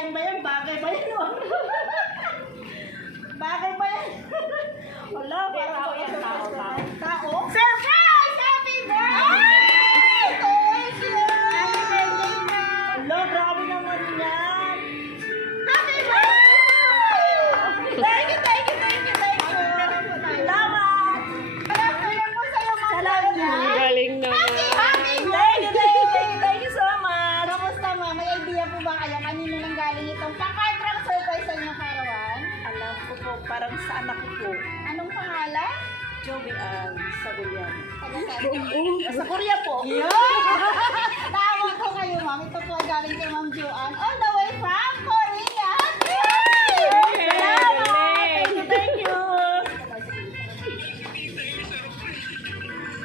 Pagkain ba yan? Bagay ba yan? Bagay ba yan? Wala, parang tao. Surprise! Happy birthday! Thank you! Happy birthday, ma'am! Wala, grabe naman yan. Happy birthday! Thank you. Salamat. Alam po sa'yo, ma'am. Salamat. Galing naman. Happy birthday! Thank you so much. Kamusta, ma'am? May idea po ba kayo kanino nang galing itong pakartrang surprise sa inyong karawan? Alam ko po, parang sa anak ko po, Anong pangalan? Joey Sabilyan. Taga-saan? Sa Korea po. Tawag ko kayo, ma'am. Ito po ay galing kay Ma'am Joanne. All the way from Korea. Happy birthday! Salamat. Thank you.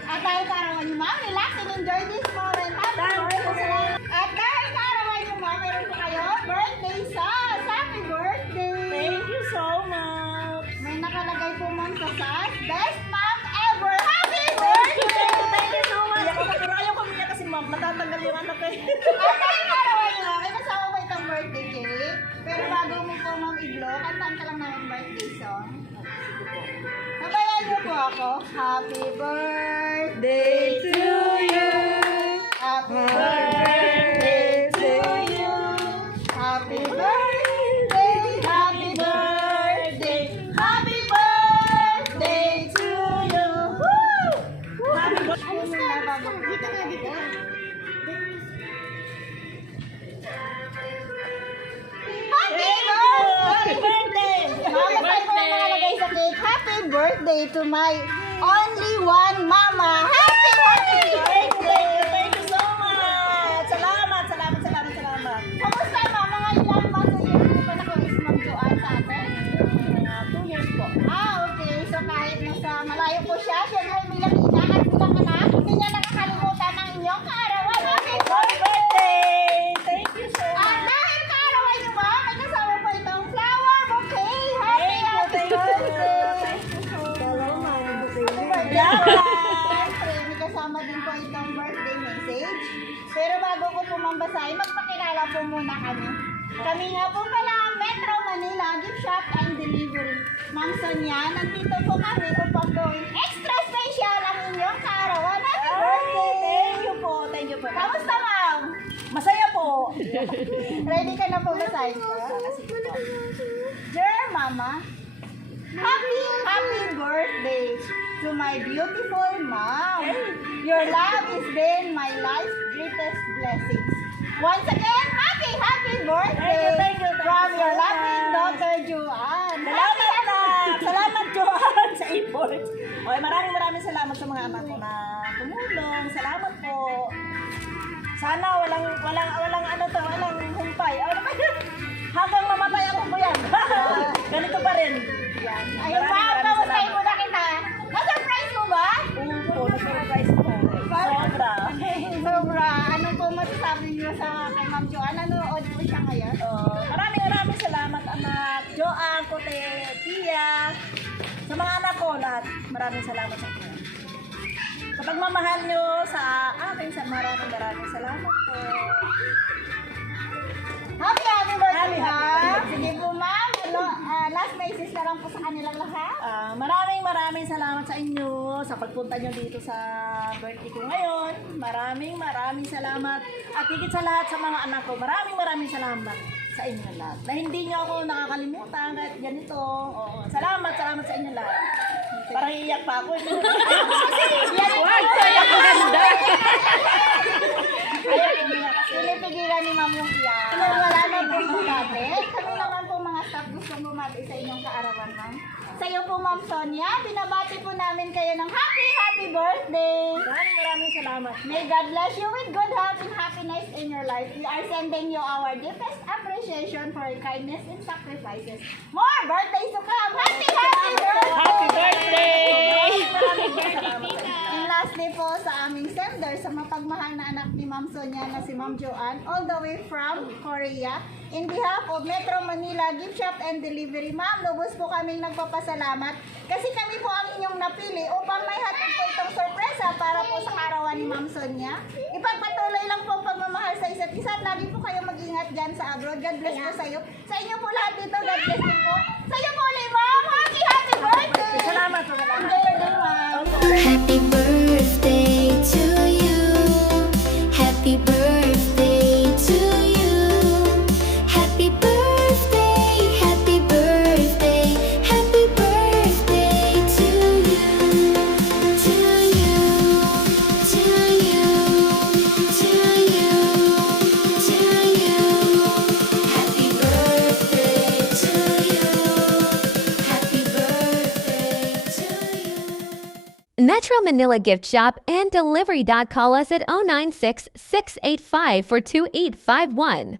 At dahil kaarawan niyo, ma'am, relax and enjoy this moment. Happy birthday! At dahil kaarawan niyo, ma'am, meron po kayo birthday sauce. Happy birthday! Thank you so much. May nakalagay po, ma'am, sa sauce. Best mom ever! Happy Thank you birthday! so much. Pero ayaw ko umiyak kasi ma'am, matatanggal yung anak eh. At dahil kaarawan niyo, ma'am, may kasama po itong birthday cake. Pero bago mo po, ma'am, i-blow, kantaan ka lang namin birthday song. Sabayan niyo po ako. Happy birthday to you. Happy birthday to you. Happy birthday. Happy birthday. Happy birthday to you. Woo! Happy birthday. Alis ka. Dito na, dito. Happy Happy birthday! birthday. Mama, tayo po ang nakalagay sa cake. Happy birthday to my only one mama. Happy birthday! Thank you so much. Salamat. Kamusta, mama? Mga ilang months na yun pa nakuha si Ma'am Joanne sa atin? 2 years po. Okay. So kahit nasa malayo po siya, siya ay bilang ina at bilang anak, hindi niya nakakalimutan ng inyong kaarawan. Happy Happy birthday! birthday. Thank you so much. At dahil kaarawan niyo, ma'am, may kasama po itong flower bouquet. Happy Thank you. birthday! Siyempre, may kasama din po itong birthday message. Pero bago ko po mambasahin, magpakilala po muna kami. Kami nga po pala ang Metro Manila Gift Shop and Delivery. Ma'am Sonia, nandito po kami upang gawin extra special ang inyong kaarawan. Happy birthday! Thank you po. Kamusta, ma'am? Masaya po. Ready ka na po basahin ko? Dear Mama, happy birthday to my beautiful mom. Your love has been my life's greatest blessings. Once again, happy birthday Thank you from so your much. loving daughter Joanne. Salamat Joanne sa import. Okay, maraming salamat sa mga anak ko na tumulong. Salamat po. Sana walang humpay. Ano ba yan? Hanggang mamatay ako po yan. Ganito pa rin. Yan. Ayun, ma'am, kamustahin mo na kita. Na-surprise mo ba? Oo, na-surprise po. Sobra. Sobra. Ano po masasabi niyo sa kay Ma'am Joanne? Nanonood po siya ngayon? Maraming salamat anak. Joanne, Kote, Tia. Sa mga anak ko lahat, maraming salamat sa inyo. Sa pagmamahal nyo sa akin, maraming salamat po. Happy birthday, Happy ma'am. birthday. Sige po, ma'am. Last message na lang po sa kanilang lahat. Maraming salamat sa inyo sa pagpunta nyo dito sa birthday ko ngayon. Maraming salamat. At higit sa lahat sa mga anak ko, maraming salamat sa inyo lahat. Na hindi nyo ako nakakalimutan kahit ganito. Oo, salamat sa inyo lahat. Parang iiyak pa ako. Wag, sayang maganda. Pinipigilan ni ma'am yung iyak. Wala na po bumati. Kami naman po mga staff gustong bumati sa inyong kaarawan, ma'am. Sa iyo po, Ma'am Sonia, binabati po namin kayo ng happy birthday. Maraming salamat. May God bless you with good health and happiness in your life. We are sending you our deepest appreciation for your kindness and sacrifices. More birthdays to come! Happy birthday! Happy birthday! And lastly po sa aming sender, sa mapagmahal na anak ni Ma'am Sonia na si Ma'am Joanne, all the way from Korea, in behalf of Metro Manila Gift Shop and Delivery, ma'am, lubos po kaming nagpapasalamat kasi kami po ang inyong napili upang may hatid po itong sorpresa para po sa karawan ni Ma'am Sonia. Ipagpatuloy lang po ang pagmamahal sa isa't isa at lagi po kayong mag-ingat dyan sa abroad. God bless po sa iyo. Sa inyo po lahat dito, God bless din po. Sa iyo po ulit, ma'am. Happy birthday! Salamat po. Salamat. Enjoy your day, ma'am. Happy birthday to you. Happy birthday to you. Happy birthday, happy birthday, happy birthday to you. To you, to you, to you, to you. Happy birthday to you. Happy birthday to you. Metro Manila Gift Shop and Delivery. Call us at 096 685 42851.